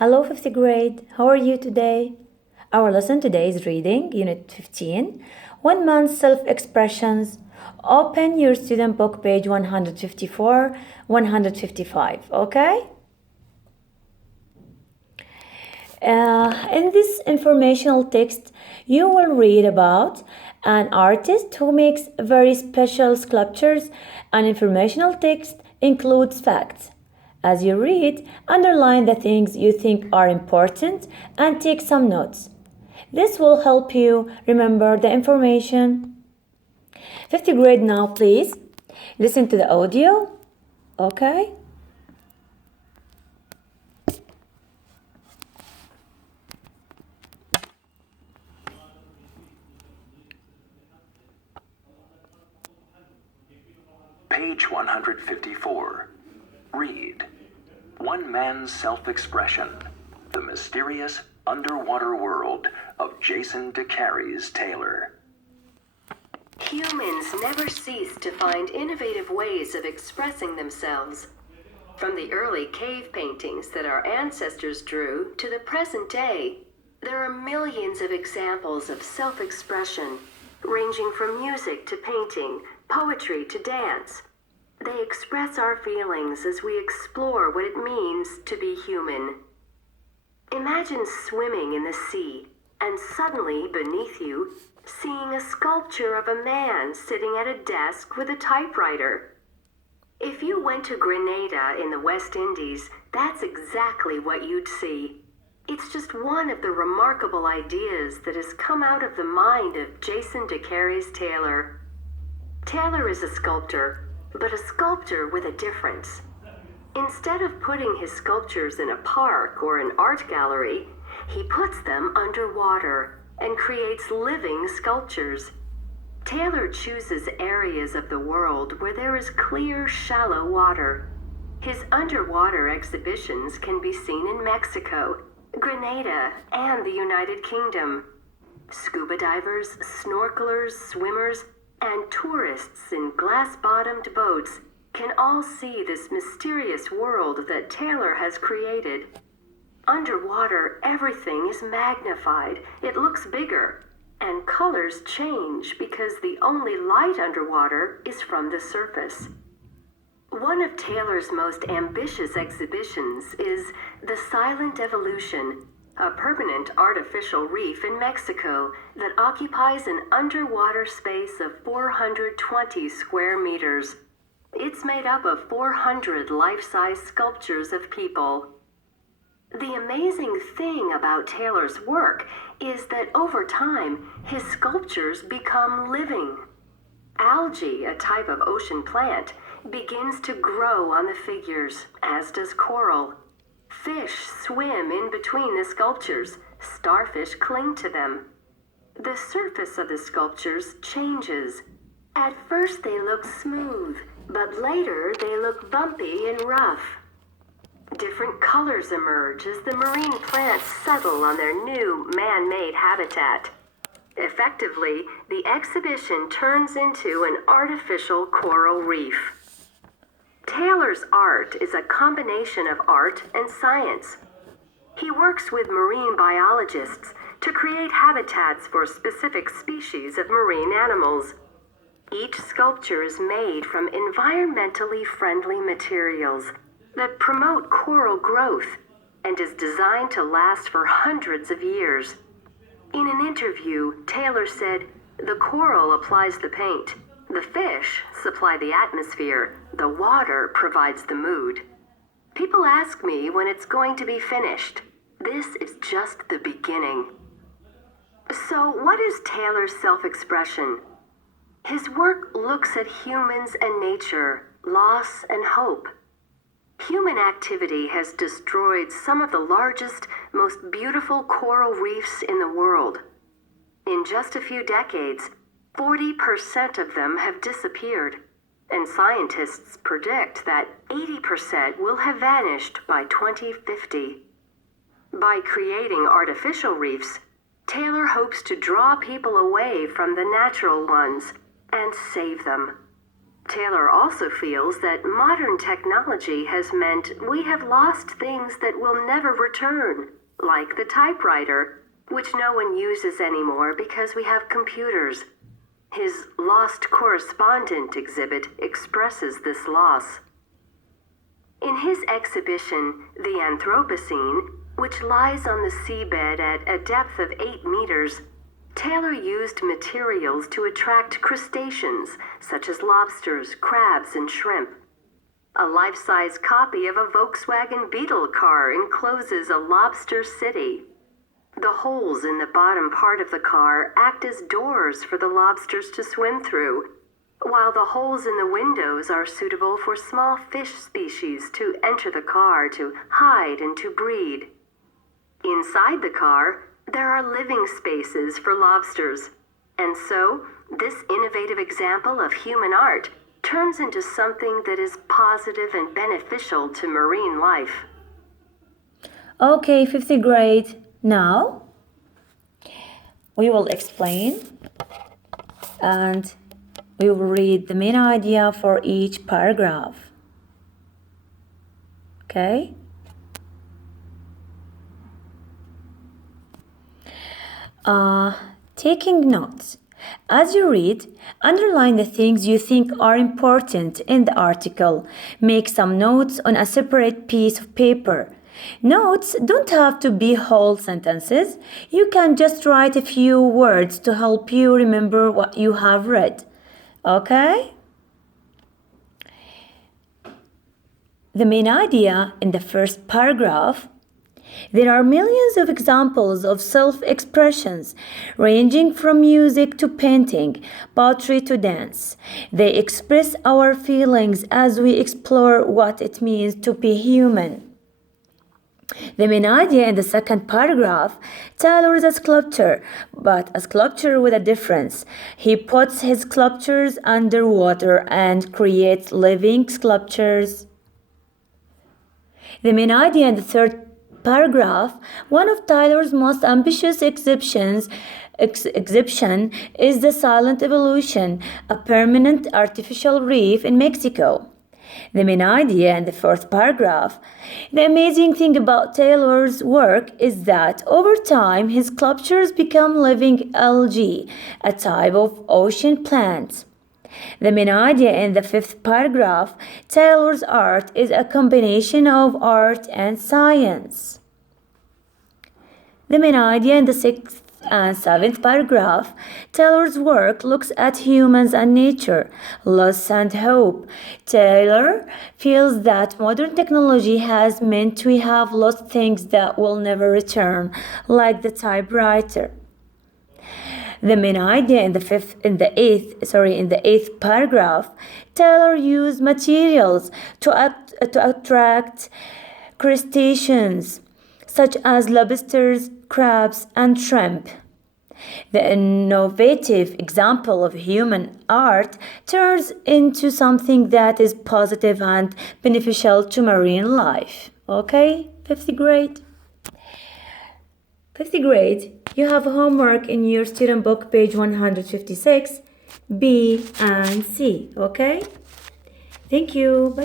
Hello, fifth grade. How are you today? Our lesson today is reading Unit 15, 1 month self-expressions. Open your student book, page 154, 155, okay? In this informational text, you will read about an artist who makes very special sculptures. An informational text includes facts. As you read, underline the things you think are important and take some notes. This will help you remember the information. Fifth grade now, please. Listen to the audio, okay? Page 154. Read. One man's self-expression. The mysterious underwater world of Jason DeCaries Taylor. Humans never cease to find innovative ways of expressing themselves. From the early cave paintings that our ancestors drew to the present day, there are millions of examples of self-expression, ranging from music to painting, poetry to dance. They express our feelings as we explore what it means to be human. Imagine swimming in the sea and suddenly beneath you, seeing a sculpture of a man sitting at a desk with a typewriter. If you went to Grenada in the West Indies, that's exactly what you'd see. It's just one of the remarkable ideas that has come out of the mind of Jason DeCaries Taylor. Taylor is a sculptor, but a sculptor with a difference. Instead of putting his sculptures in a park or an art gallery, he puts them underwater and creates living sculptures. Taylor chooses areas of the world where there is clear, shallow water. His underwater exhibitions can be seen in Mexico, Grenada, and the United Kingdom. Scuba divers, snorkelers, swimmers, and tourists in glass-bottomed boats can all see this mysterious world that Taylor has created. Underwater, everything is magnified. It looks bigger, and colors change because the only light underwater is from the surface. One of Taylor's most ambitious exhibitions is The Silent Evolution, a permanent artificial reef in Mexico that occupies an underwater space of 420 square meters. It's made up of 400 life-size sculptures of people. The amazing thing about Taylor's work is that over time, his sculptures become living. Algae, a type of ocean plant, begins to grow on the figures, as does coral. Fish swim in between the sculptures. Starfish cling to them. The surface of the sculptures changes. At first they look smooth, but later they look bumpy and rough. Different colors emerge as the marine plants settle on their new man-made habitat. Effectively, the exhibition turns into an artificial coral reef. Taylor's art is a combination of art and science. He works with marine biologists to create habitats for specific species of marine animals. Each sculpture is made from environmentally friendly materials that promote coral growth and is designed to last for hundreds of years. In an interview, Taylor said, "The coral applies the paint. The fish supply the atmosphere. The water provides the mood. People ask me when it's going to be finished. This is just the beginning." So what is Taylor's self-expression? His work looks at humans and nature, loss and hope. Human activity has destroyed some of the largest, most beautiful coral reefs in the world. In just a few decades, 40% of them have disappeared, and scientists predict that 80% will have vanished by 2050. By creating artificial reefs, Taylor hopes to draw people away from the natural ones and save them. Taylor also feels that modern technology has meant we have lost things that will never return, like the typewriter, which no one uses anymore because we have computers. His Lost Correspondent exhibit expresses this loss. In his exhibition, The Anthropocene, which lies on the seabed at a depth of 8 meters, Taylor used materials to attract crustaceans, such as lobsters, crabs, and shrimp. A life-size copy of a Volkswagen Beetle car encloses a lobster city. The holes in the bottom part of the car act as doors for the lobsters to swim through, while the holes in the windows are suitable for small fish species to enter the car to hide and to breed. Inside the car, there are living spaces for lobsters. And so, this innovative example of human art turns into something that is positive and beneficial to marine life. Okay, 5th grade. Now, we will explain and we will read the main idea for each paragraph. Okay? Taking notes. As you read, underline the things you think are important in the article. Make some notes on a separate piece of paper. Notes don't have to be whole sentences. You can just write a few words to help you remember what you have read. Okay? The main idea in the first paragraph. There are millions of examples of self-expressions, ranging from music to painting, poetry to dance. They express our feelings as we explore what it means to be human. The main idea in the second paragraph, Taylor is a sculptor, but a sculptor with a difference. He puts his sculptures underwater and creates living sculptures. The main idea in the third paragraph, one of Tyler's most ambitious exhibition is the Silent Evolution, a permanent artificial reef in Mexico. The main idea in the fourth paragraph, the amazing thing about Taylor's work is that over time his sculptures become living algae, a type of ocean plant. The main idea in the fifth paragraph, Taylor's art is a combination of art and science. The main idea in the sixth and seventh paragraph, Taylor's work looks at humans and nature, loss and hope. Taylor feels that modern technology has meant we have lost things that will never return, like the typewriter. The main idea in the eighth paragraph, Taylor used materials to attract crustaceans, such as lobsters, crabs, and shrimp. The innovative example of human art turns into something that is positive and beneficial to marine life. Okay, fifth grade? Fifth grade, you have homework in your student book, page 156, B and C, okay? Thank you. Bye.